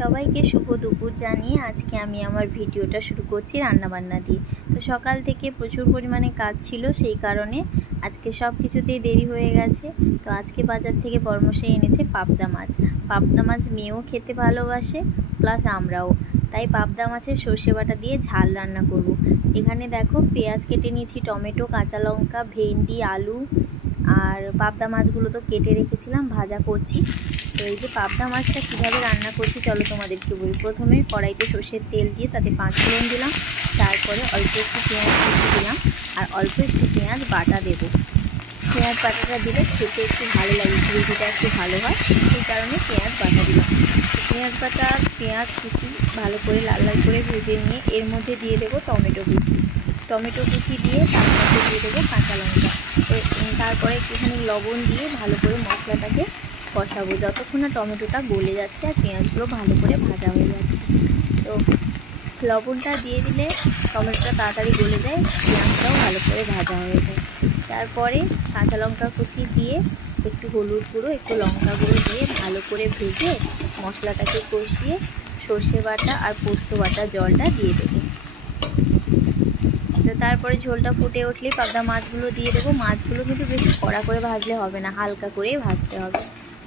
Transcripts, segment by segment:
সবাইকে শুভ দুপুর জানিয়ে আজকে আমি আমার ভিডিওটা শুরু করছি রান্নাবান্না দিয়ে। তো সকাল থেকে প্রচুর পরিমাণে কাজ ছিল, সেই কারণে আজকে সব কিছুতেই দেরি হয়ে গেছে। তো আজকে বাজার থেকে বর্মশাই এনেছে পাবদা মাছ। পাবদা মাছ মেয়েও খেতে ভালোবাসে, প্লাস আমরাও, তাই পাবদা মাছের সর্ষে বাটা দিয়ে ঝাল রান্না করব। এখানে দেখো পেঁয়াজ কেটে নিয়েছি, টমেটো, কাঁচা লঙ্কা, ভেন্ডি, আলু আর পাবদা মাছগুলো তো কেটে রেখেছিলাম, ভাজা করছি। তো এই যে পাবদা মাছটা কীভাবে রান্না করছি চলো তোমাদেরকে বলি। প্রথমে কড়াইতে সর্ষের তেল দিয়ে তাতে 5 ফোড়ন দিলাম, তারপরে অল্প একটু পেঁয়াজ কুচি দিলাম আর অল্প একটু পেঁয়াজ বাটা দেবো। পেঁয়াজ বাটাটা দিলে খেতে একটু ভালো লাগে, গ্রেভিটা একটু ভালো হয়, সেই কারণে পেঁয়াজ বাটা দিলাম। পেঁয়াজ বাটা পেঁয়াজ কুচি ভালো করে লাল লাল করে ভেজে নিয়ে এর মধ্যে দিয়ে দেবো টমেটো কুচি দিয়ে তার মধ্যে দিয়ে দেবো কাঁচা লঙ্কা। তারপরে একটুখানি লবণ দিয়ে ভালো করে মশলাটাকে কষাবো যতক্ষণ না টমেটোটা গলে যাচ্ছে আর পেঁয়াজগুলো ভালো করে ভাজা হয়ে যাচ্ছে। তো লবণটা দিয়ে দিলে টমেটোটা তাড়াতাড়ি গলে যায়, পেঁয়াজটাও ভালো করে ভাজা হয়ে যায়। তারপরে কাঁচা লঙ্কা কুচি দিয়ে একটু হলুদ গুঁড়ো একটু লঙ্কা গুঁড়ো দিয়ে ভালো করে ভেজে মশলাটাকে কষিয়ে সর্ষে বাটা আর পোস্ত বাটা জলটা দিয়ে দেবো। তো তারপরে ঝোলটা ফুটে উঠলেই পাবদা মাছগুলো দিয়ে দেবো। মাছগুলো কিন্তু বেশি কড়া করে ভাজলে হবে না, হালকা করেই ভাজতে হবে।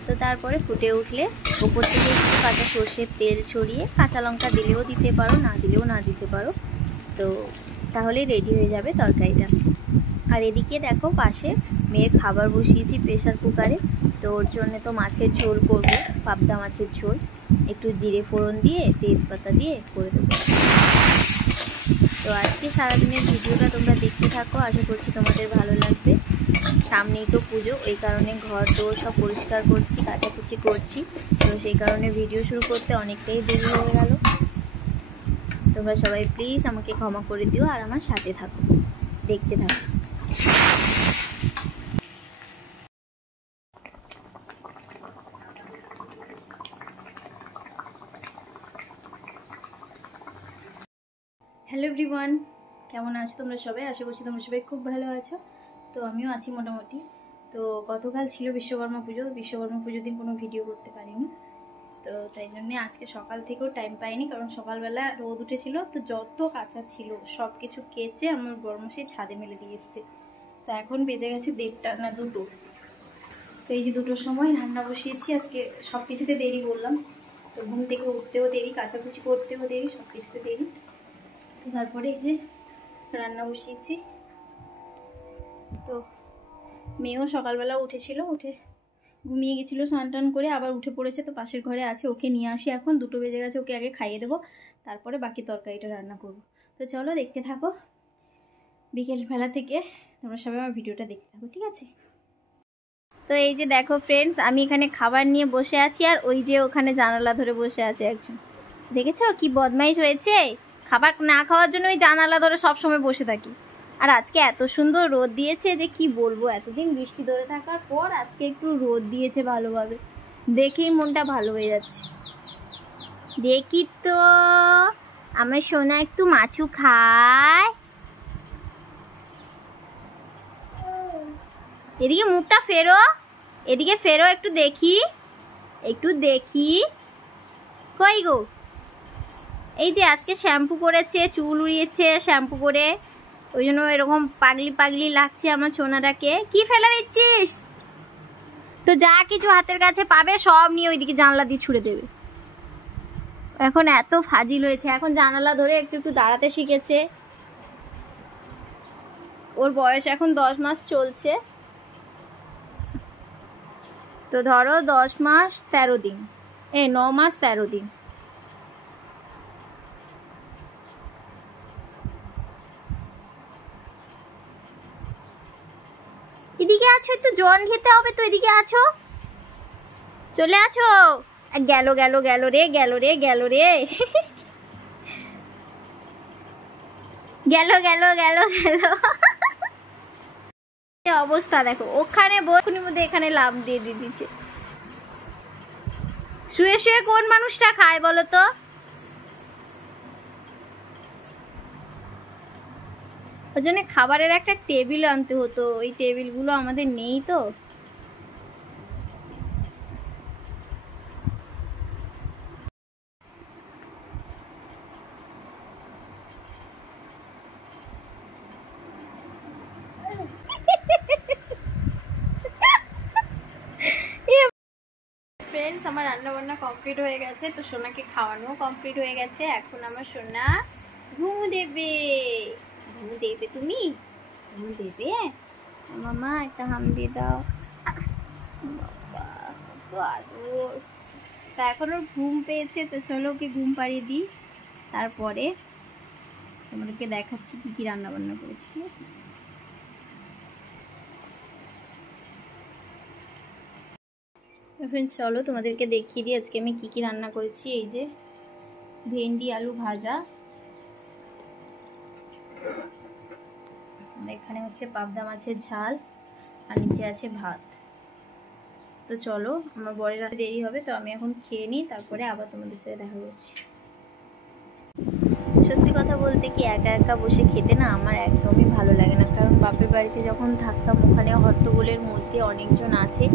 তো তারপরে ফুটে উঠলে ওপর থেকে একটু কাঁচা সর্ষের তেল ছড়িয়ে কাঁচা লঙ্কা দিলেও দিতে পারো, না দিলেও না দিতে পারো, তো তাহলেই রেডি হয়ে যাবে তরকারিটা। আর এদিকে দেখো পাশে মেয়ের খাবার বসিয়েছি প্রেশার কুকারে। তো ওর জন্য তো মাছের ঝোল করবো, পাবদা মাছের ঝোল, একটু জিরে ফোড়ন দিয়ে তেজপাতা দিয়ে করে দেবো। তো আজকে সারাদিনের ভিডিওটা তোমরা দেখতে থাকো, আশা করছি তোমাদের ভালো লাগবে। সামনেই তো পুজো, ওই কারণে ঘর দোর সব পরিষ্কার করছি, কাচাকুচি করছি, তো সেই কারণে ভিডিও শুরু করতে অনেকটাই দেরি হয়ে গেল। তোমরা সবাই প্লিজ আমাকে ক্ষমা করে দিও আর আমার সাথে থাকো, দেখতে থাকো। হ্যালো এভরিওয়ান, কেমন আছো তোমরা সবাই? আশা করছি তোমরা সবাই খুব ভালো আছো। তো আমিও আছি মোটামুটি। তো গতকাল ছিল বিশ্বকর্মা পুজো, বিশ্বকর্মা পুজোর দিন কোনো ভিডিও করতে পারিনি, তো তাই জন্যে আজকে সকাল থেকেও টাইম পাইনি, কারণ সকালবেলা রোদ উঠেছিল। তো যত কাঁচা ছিল সব কিছু কেচে আমার বর্মশাই ছাদে মেলে দিয়ে এসছে। তো এখন বেজে গেছে 1:30 না 2টো। তো এই যে 2টোর সময় রান্না বসিয়েছি। আজকে সব কিছুতে দেরি বললাম, তো ঘুম থেকে উঠতেও দেরি, কাচাকুচি করতেও দেরি, সব কিছুতে দেরি। তো তারপরে এই যে রান্না বসিয়েছি। তো মেয়েও সকালবেলা উঠেছিল, উঠে ঘুমিয়ে গেছিলো, স্নান টান করে আবার উঠে পড়েছে। তো পাশের ঘরে আছে, ওকে নিয়ে আসি এখন। 2টো বেজে গেছে, ওকে আগে খাইয়ে দেবো, তারপরে বাকি তরকারিটা রান্না করব। তো চলো দেখতে থাকো, বিকেলবেলা থেকে তোমরা সবাই আমার ভিডিওটা দেখতে থাকো, ঠিক আছে? তো এই যে দেখো ফ্রেন্ডস, আমি এখানে খাবার নিয়ে বসে আছি, আর ওই যে ওখানে জানালা ধরে বসে আছে একজন, দেখেছো কি বদমাইশ হয়েছে? খাবার না খাওয়ার জন্য ওই জানালা ধরে সবসময় বসে থাকি। আর আজকে এত সুন্দর রোদ দিয়েছে যে কি বলবো, এতদিন বৃষ্টি ধরে থাকার পর আজকে একটু রোদ দিয়েছে ভালোভাবে, দেখেই মনটা ভালো হয়ে যাচ্ছে। দেখি তো আমার সোনা একটু মাছু খায়, এদিকে মুখটা ফেরো, এদিকে ফেরো, একটু দেখি, একটু দেখি। কই গো? এই যে আজকে শ্যাম্পু করেছে, চুল উড়িয়েছে শ্যাম্পু করে, ওই জন্য এরকম পাগলি পাগলি লাগছে আমার সোনাটাকে। কি ফেলে দিচ্ছিস? তো যা কিছু হাতের কাছে পাবে সব নিয়ে ওইদিকে জানলা দিয়ে ছুড়ে দেবে। এখন এত ফাজিল হয়েছে, এখন জানালা ধরে একটু একটু দাঁড়াতে শিখেছে। ওর বয়স এখন 10 মাস চলছে। তো ধরো 10 মাস 13 দিন, 9 মাস 13 দিন। এদিকে আছো, একটু জল খেতে হবে, তো এদিকে আছো, চলে আছো। গেল গেল গেল রে, গেল রে, গেল রে। গেল গেল গেল গেল। অবস্থা দেখো, ওখানে বসুনির মধ্যে এখানে লাভ দিয়ে দিয়েছে। শুয়ে শুয়ে কোন মানুষটা খায় বলো তো? ওই জন্য খাবারের একটা টেবিল আনতে হতো, ওই টেবিলগুলো আমাদের নেই তো। ফ্রেন্ডস, আমার রান্না বান্না কমপ্লিট হয়ে গেছে, তো সোনাকে খাওয়ানো কমপ্লিট হয়ে গেছে। এখন আমার সোনা ঘুমু দেবে। ঘুমু দেবে? তুমি ঘুমু দেবে? মামা একটা হাম দিয়ে দাও। বাবা তা এখন ওর ঘুম পেয়েছে, তো চলো ওকে ঘুম পাড়িয়ে দিই, তারপরে তোমাদেরকে দেখাচ্ছি কি কি রান্না বান্না করেছি, ঠিক আছে? ফ্রেন্ডস চলো তোমাদেরকে দেখিয়ে দিই আজকে আমি কি কি রান্না করেছি। এই যে ভেন্ডি আলু ভাজা, আর এখানে হচ্ছে পাবদা মাছের ঝাল, আর নিচে আছে ভাত। তো চলো, আমার বরের রাতে দেরি হবে, তো আমি এখন খেয়ে নিই, তারপরে আবার তোমাদের সাথে দেখা করছি। সত্যি কথা বলতে কি, একা একা বসে খেতে না আমার একদমই ভালো লাগে না, কারণ বাপের বাড়িতে যখন থাকতাম ওখানে হট্টগোলের মধ্যে অনেকজন আছে,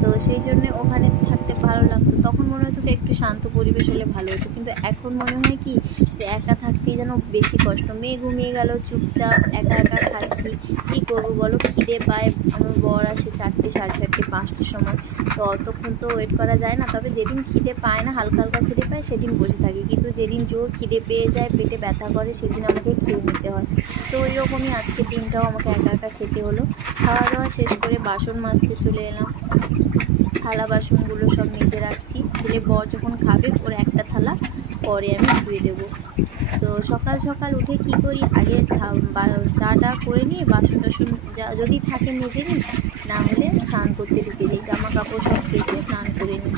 তো সেই জন্য ওখানে থাকতে ভালো লাগতো। তখন মনে হতো একটু শান্ত পরিবেশ হলে ভালো হতো, কিন্তু এখন মনে হয় কি যে একা থাকতেই যেন বেশি কষ্ট। মেয়ে ঘুমিয়ে গেল, চুপচাপ একা একা খাচ্ছি, কী করবো বলো? খিদে পায়, আমার বর আসে 4টে, 4:30, 5টার সময়, তো অতক্ষণ তো ওয়েট করা যায় না। তবে যেদিন খিদে পায় না, হালকা হালকা খিদে পায়, সেদিন বসে থাকি, কিন্তু যেদিন জোর খিদে পেয়ে যায়, পেটে ব্যথা করে, সেদিন আমাকে খেয়ে নিতে হয়। তো ওই রকমই আজকের দিনটাও আমাকে একা একা খেতে হলো। খাওয়া দাওয়া শেষ করে বাসন মাজতে চলে এলাম। থালা বাসনগুলো সব নিচে রাখছি, দিলে বর যখন খাবে ওর একটা থালা পরে আমি ধুয়ে দেবো। তো সকাল সকাল উঠে কি করি, আগে চাটা করে নিয়ে বাসন টাসন যদি থাকে মেজে নিই, না হলে স্নান করতে ঢুকে যাই। জামা কাপড় সব কেচে স্নান করে নিই।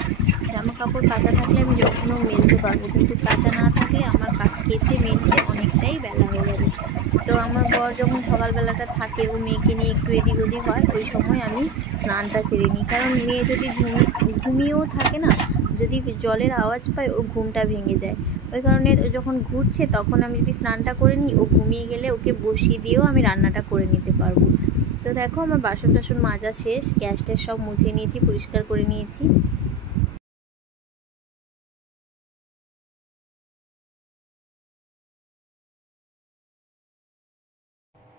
জামা কাপড় কাচা থাকলে আমি যখনও মেলতে পারবো, কিন্তু কাচা না থাকলে আমার কেচে মেলতে অনেকটাই বেলা হয়ে যাবে। তো আমার বর যখন সকালবেলাটা থাকে, ও মেয়েকে নিয়ে একটু এদিক ওদিক হয়, ওই সময় আমি স্নানটা সেরে নিই। কারণ মেয়ে যদি ঘুমিয়েও থাকে না, যদি জলের আওয়াজ পায় ওর ঘুমটা ভেঙে যায়। ওই কারণে যখন ঘুরছে তখন আমি যদি স্নানটা করে নিই, ও ঘুমিয়ে গেলে ওকে বসিয়ে দিয়েও আমি রান্নাটা করে নিতে পারবো। তো দেখো আমার বাসন টাসন মাজা শেষ, গ্যাস ট্যাস সব মুছে নিয়েছি, পরিষ্কার করে নিয়েছি।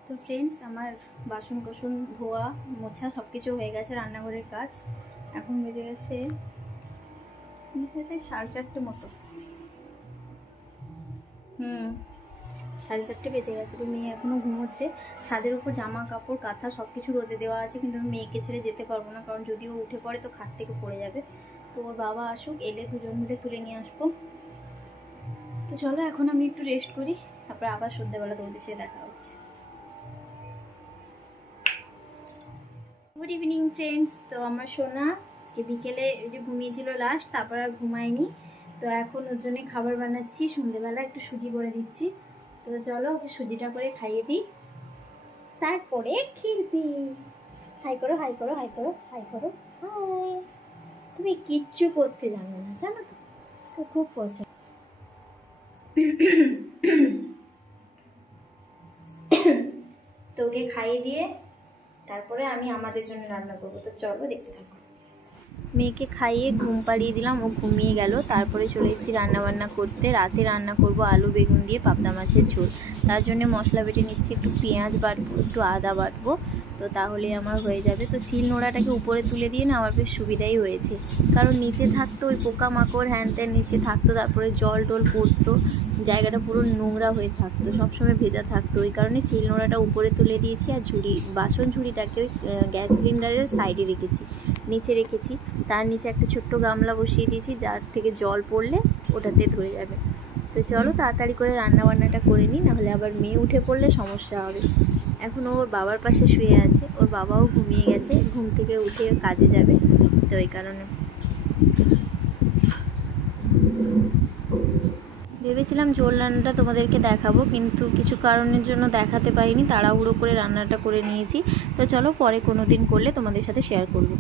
তো ফ্রেন্ডস, আমার বাসন কোসন ধোয়া মোছা সব কিছু হয়ে গেছে, রান্নাঘরের কাজ। এখন বেজে গেছে 4:30 মতো। 4:30 বেজে গেছে। তো মেয়ে এখনও ঘুমোচ্ছে। ছাদের উপর জামা কাপড় কাঁথা সব কিছু রোদে দেওয়া আছে, কিন্তু আমি মেয়েকে ছেড়ে যেতে পারবো না, কারণ যদি ও উঠে পড়ে তো খাট থেকে পড়ে যাবে। তো ওর বাবা আসুক, এলে দুজন মিলে তুলে নিয়ে আসবো। তো চলো এখন আমি একটু রেস্ট করি, তারপরে আবার সন্ধ্যেবেলা তোমাদের সাথে দেখা হচ্ছে। Good evening friends. তো আমার সোনা আজকে বিকেলে ওই যে ঘুমিয়েছিল লাস্ট, তারপর আর ঘুমায়নি। তো এখন ওর জন্য খাবার বানাচ্ছি, সন্ধ্যেবেলা একটু সুজি করে দিচ্ছি। তো চলো ওকে সুজিটা করে খাইয়ে দিই, তারপরে খেলবি। হাই করো, হাই করো, হাই করো, হাই করো, হাই। তুমি কিচ্ছু করতে জানো না, জানো তো? তো খুব পছন্দ। তো ওকে খাইয়ে দিয়ে তারপরে আমি আমাদের জন্য রান্না করবো। তো চলো দেখতে থাকো। মেয়েকে খাইয়ে ঘুম পাড়িয়ে দিলাম, ও ঘুমিয়ে গেল। তারপরে চলে এসেছি রান্নাবান্না করতে। রাতে রান্না করব আলু বেগুন দিয়ে পাবদা মাছের ঝোল। তার জন্য মশলা বেটে নিচ্ছি, একটু পেঁয়াজ বাটবো, একটু আদা বাটবো, তো তাহলে আমার হয়ে যাবে। তো শিল নোড়াটাকে উপরে তুলে দিয়ে না আমার বেশ সুবিধাই হয়েছে, কারণ নিচে থাকতো ওই পোকামাকড় হ্যান ত্যান নিচে থাকতো, তারপরে জল টল পড়তো, জায়গাটা পুরো নোংরা হয়ে থাকতো, সবসময় ভেজা থাকতো। ওই কারণে শিল নোড়াটা উপরে তুলে দিয়েছি। আর বাসন ঝুড়িটাকে ওই গ্যাস সিলিন্ডারের সাইডে রেখেছি, নিচে রেখেছি। তার নিচে একটা ছোট্ট গামলা বসিয়ে দিয়েছি, যার থেকে জল পড়লে ওটাতে ধরে যাবে। তো চলো তাড়াতাড়ি করে রান্নাবান্নাটা করে নিই, নাহলে আবার মেয়ে উঠে পড়লে সমস্যা হবে। এখন ওর বাবার পাশে শুয়ে আছে, ওর বাবাও ঘুমিয়ে গেছে, ঘুম থেকে উঠে কাজে যাবে, তো এই কারণে ভেবেছিলাম ঝোল রান্নাটা তোমাদেরকে দেখাবো, কিন্তু কিছু কারণের জন্য দেখাতে পারিনি, তাড়াহুড়ো করে রান্নাটা করে নিয়েছি। তো চলো পরে কোনো দিন করলে তোমাদের সাথে শেয়ার করব।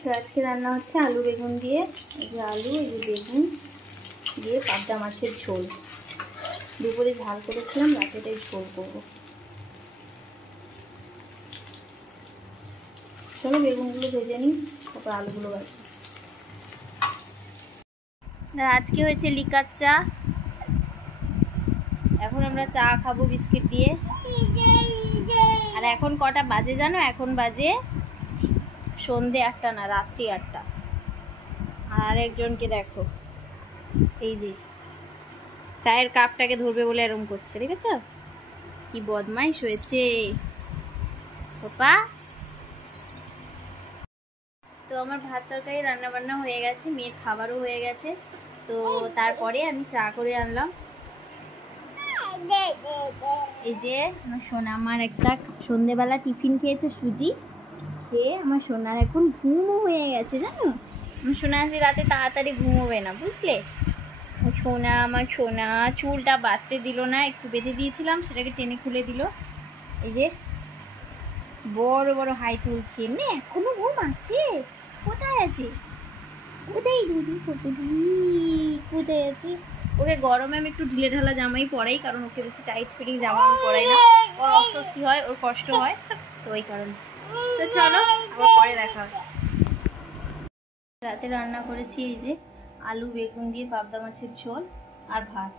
তো আজকে রান্না হচ্ছে আলু বেগুন দিয়ে, এই যে আলু, এই যে বেগুন দিয়ে পাবদা মাছের ঝোল। দুপুরে ঝাল করেছিলাম, রাতেটাই ঝোল করবো। চলো বেগুনগুলো ভেজে নিই, তারপর আলুগুলো ভাজবো। আজকে হয়েছে লিকার চা। এখন আমরা চা খাবো বিস্কিট দিয়ে। আর এখন কটা বাজে জানো? এখন বাজে সন্ধে 8টা না, রাত্রি 8টা। আর একজনকে দেখো, এই যে চায়ের কাপটাকে ধরবে বলে এরকম করছে, দেখেছ কি বদমাইশ হয়েছে পাপা। তো আমার ভাত তরকারি রান্না বান্না হয়ে গেছে, মেয়ের খাবারও হয়ে গেছে। তো তারপরে আমি চা করে আনলাম। এই যে আমার সোনা আমার একটা সন্ধেবেলা টিফিন খেয়েছে সুজি খেয়ে, আমার সোনার এখন ঘুমও হয়ে গেছে জানো। আমার সোনা আজ রাতে তাড়াতাড়ি ঘুমোবে না, বুঝলে। সোনা আমার সোনা চুলটা বাঁধতে দিল না, একটু বেঁধে দিয়েছিলাম, সেটাকে টেনে খুলে দিল। এই যে বড় বড় হাই তুলছে, এমনি এখনো ঘুম আছে। কোথায় আছে? কোথায় দিদি? কোথায় আছে? ওকে গরমে আমি একটু ঢিলে ঢালা জামাই পরাই, কারণ ওকে বেশি টাইট ফিটিং জামা আমি পরাই না, ওর অস্বস্তি হয়, ওর কষ্ট হয়, তো ওই কারণে। তো চলো আবার পরে দেখা হচ্ছে। রাতে রান্না করেছি এই যে আলু বেগুন দিয়ে পাবদা মাছের ঝোল আর ভাত।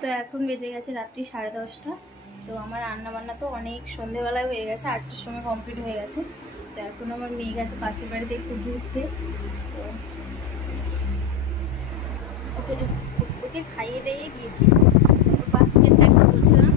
তো এখন বেজে গেছে রাত্রি 10:30। তো আমার রান্না বান্না তো অনেক সন্ধেবেলায় হয়ে গেছে, 8টার সময় কমপ্লিট হয়ে গেছে। তো এখন আমার মেয়ে গেছে পাশের বাড়িতে একটু ঘুরতে, তো ওকে খাইয়ে দিয়ে গিয়েছি। ওর বাস্কেটটা একটু গোছালাম,